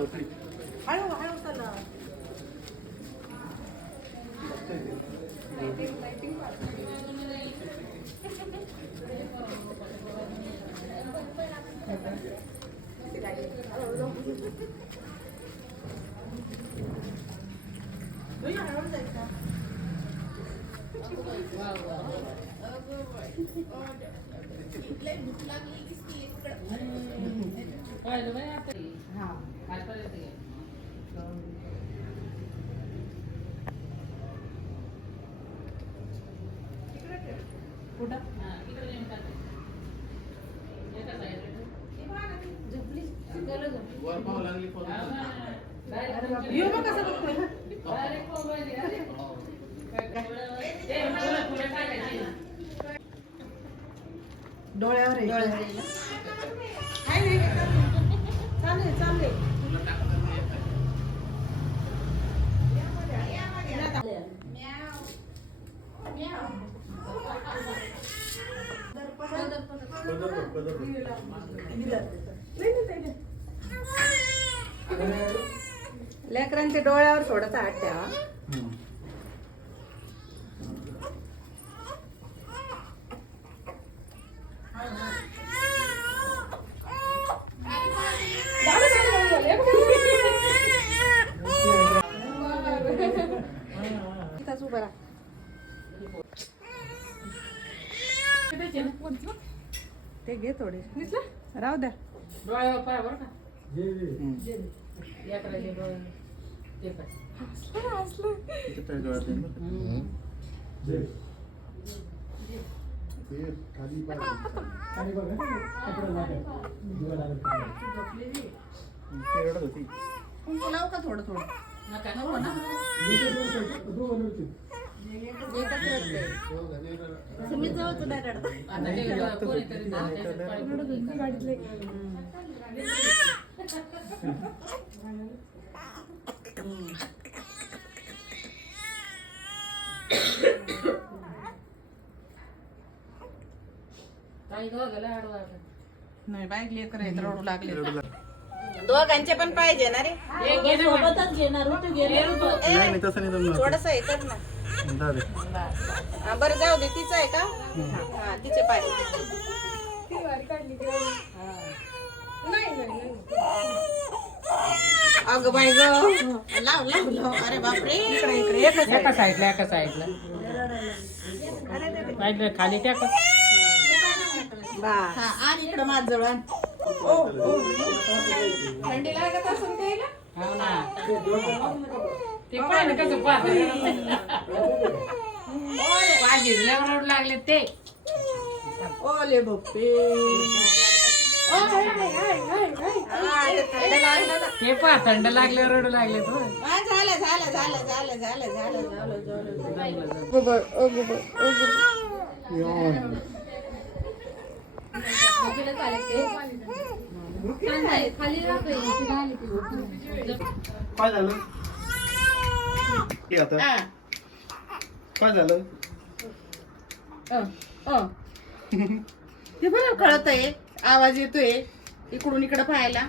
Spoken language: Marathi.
हळू हळू चला. डोळ्यावर चालेल चालेल. लेकरांच्या डोळ्यावर थोडासा हात ठेवा. ते घे थोडे राहू द्या. डोळ्यावर पाय बरं का. लावू का थोडं थोडं नको ना. तुम्ही जाऊ तुला नाही बाईक लेकर रडू लागले. दोघांचे पण पाहिजे ना रे. सोबतच घेणार थोडस हे कर ना. बरं जाऊ दे. तिचं आहे का. हा तिचे पाहिजे. अगं बाई ग लाव लाव लाव. अरे बापरे. इकडे इकडे एका साईडला खाली टाक. आणि इकडं माझ जवळ थंडी लागत असेल त्याला. हो ना. ते पाहिलं कसं पाहत रडू लागले ते. ओले बप्पे. ते पहा थंड लागले रडू लागले. झालं झालं झालं झालं झालं झालं झालं काय झालं काय झालं. ते बरं कळत आहे. आवाज येतोय इकडून इकडं पाहायला.